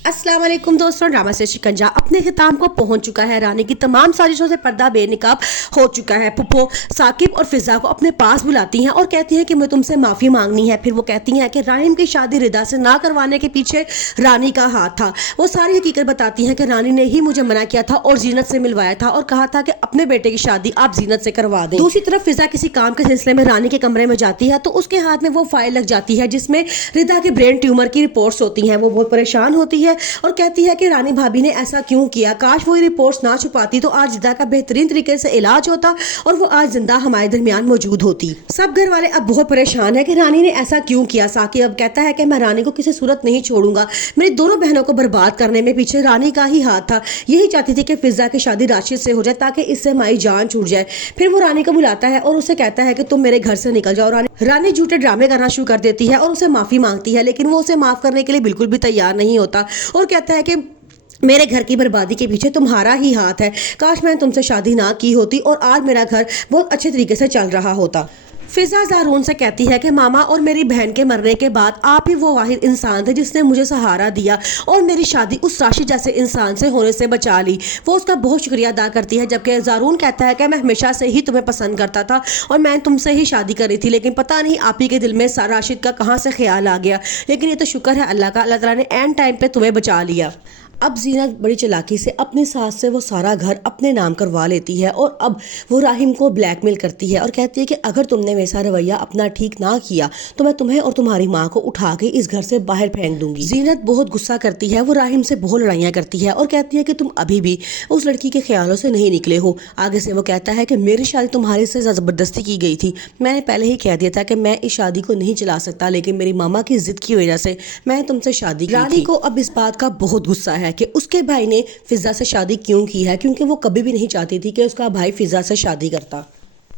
अस्सलाम वालेकुम दोस्तों, ड्रामा से शिकंजा अपने ख़िताम को पहुंच चुका है। रानी की तमाम साजिशों से पर्दा बेनकाब हो चुका है। पुप्पो साकिब और फिजा को अपने पास बुलाती हैं और कहती हैं कि मुझे तुमसे माफ़ी मांगनी है। फिर वो कहती हैं कि राहिम की शादी रिदा से ना करवाने के पीछे रानी का हाथ था। वो सारी हकीकत बताती हैं कि रानी ने ही मुझे मना किया था और जीनत से मिलवाया था और कहा था कि अपने बेटे की शादी आप जीनत से करवा दें। दूसरी तरफ फिजा किसी काम के सिलसिले में रानी के कमरे में जाती है तो उसके हाथ में वो फाइल लग जाती है जिसमें रिदा के ब्रेन ट्यूमर की रिपोर्ट्स होती हैं। वो बहुत परेशान होती है और कहती है कि रानी भाभी ने ऐसा क्यों किया, काश वो रिपोर्ट्स ना छुपाती तो आज रिदा का बेहतरीन तरीके से इलाज होता और वो आज जिंदा हमारे दरमियान मौजूद होती। सब घर वाले अब बहुत परेशान है कि रानी ने ऐसा क्यों किया। साकिब अब कहता है कि मैं रानी को किसी सूरत नहीं छोड़ूंगा, मेरी दोनों बहनों को बर्बाद करने में पीछे रानी का ही हाथ था। यही चाहती थी कि फिजा की शादी राशिद से हो जाए ताकि इससे हमारी जान छूट जाए। फिर वो रानी को बुलाता है और उसे कहता है कि तुम मेरे घर से निकल जाओ। रानी झूठे ड्रामे करना शुरू कर देती है और उसे माफी मांगती है, लेकिन वो उसे माफ करने के लिए बिल्कुल भी तैयार नहीं होता और कहता है कि मेरे घर की बर्बादी के पीछे तुम्हारा ही हाथ है। काश मैंने तुमसे शादी ना की होती और आज मेरा घर बहुत अच्छे तरीके से चल रहा होता। फिजा ज़ारून से कहती है कि मामा और मेरी बहन के मरने के बाद आप ही वो वाहिद इंसान थे जिसने मुझे सहारा दिया और मेरी शादी उस राशि जैसे इंसान से होने से बचा ली। वो उसका बहुत शुक्रिया अदा करती है, जबकि ज़ारून कहता है कि मैं हमेशा से ही तुम्हें पसंद करता था और मैं तुमसे ही शादी करी थी, लेकिन पता नहीं आप ही के दिल में राशिद का कहाँ से ख्याल आ गया। लेकिन ये तो शुक्र है अल्लाह का, अल्लाह ताला ने एंड टाइम पर तुम्हें बचा लिया। अब जीनत बड़ी चालाकी से अपनी सास से वो सारा घर अपने नाम करवा लेती है और अब वो राहिम को ब्लैकमेल करती है और कहती है कि अगर तुमने वैसा रवैया अपना ठीक ना किया तो मैं तुम्हें और तुम्हारी माँ को उठा के इस घर से बाहर फेंक दूंगी। जीनत बहुत गुस्सा करती है, वो राहिम से बहुत लड़ाइयाँ करती है और कहती है कि तुम अभी भी उस लड़की के ख्यालों से नहीं निकले हो। आगे से वो कहता है कि मेरी शादी तुम्हारे से ज़बरदस्ती की गई थी, मैंने पहले ही कह दिया था कि मैं इस शादी को नहीं चला सकता, लेकिन मेरी मामा की जिद की वजह से मैं तुमसे शादी की थी। रानी को अब इस बात का बहुत गुस्सा है कि उसके भाई ने फिजा से शादी क्यों की है, क्योंकि वो कभी भी नहीं चाहती थी कि उसका भाई फिजा से शादी करता।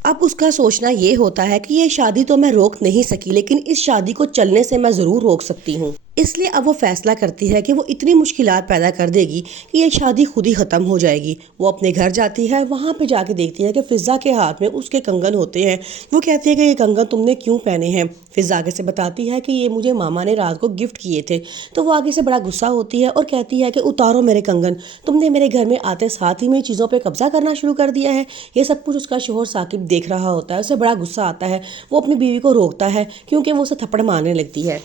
अब उसका सोचना ये होता है कि ये शादी तो मैं रोक नहीं सकी, लेकिन इस शादी को चलने से मैं ज़रूर रोक सकती हूँ। इसलिए अब वो फैसला करती है कि वो इतनी मुश्किलात पैदा कर देगी कि ये शादी खुद ही ख़त्म हो जाएगी। वो अपने घर जाती है, वहाँ पे जाके देखती है कि फ़िज़ा के हाथ में उसके कंगन होते हैं। वो कहती है कि ये कंगन तुमने क्यों पहने हैं। फ़िज़ा आगे से बताती है कि ये मुझे मामा ने रात को गिफ्ट किए थे। तो वो आगे से बड़ा गुस्सा होती है और कहती है कि उतारो मेरे कंगन, तुमने मेरे घर में आते साथ ही मेरी चीज़ों पर कब्जा करना शुरू कर दिया है। ये सब कुछ उसका शोहर साकिब देख रहा होता है, उसे बड़ा गुस्सा आता है। वो अपनी बीवी को रोकता है क्योंकि वो उसे थप्पड़ मारने लगती है।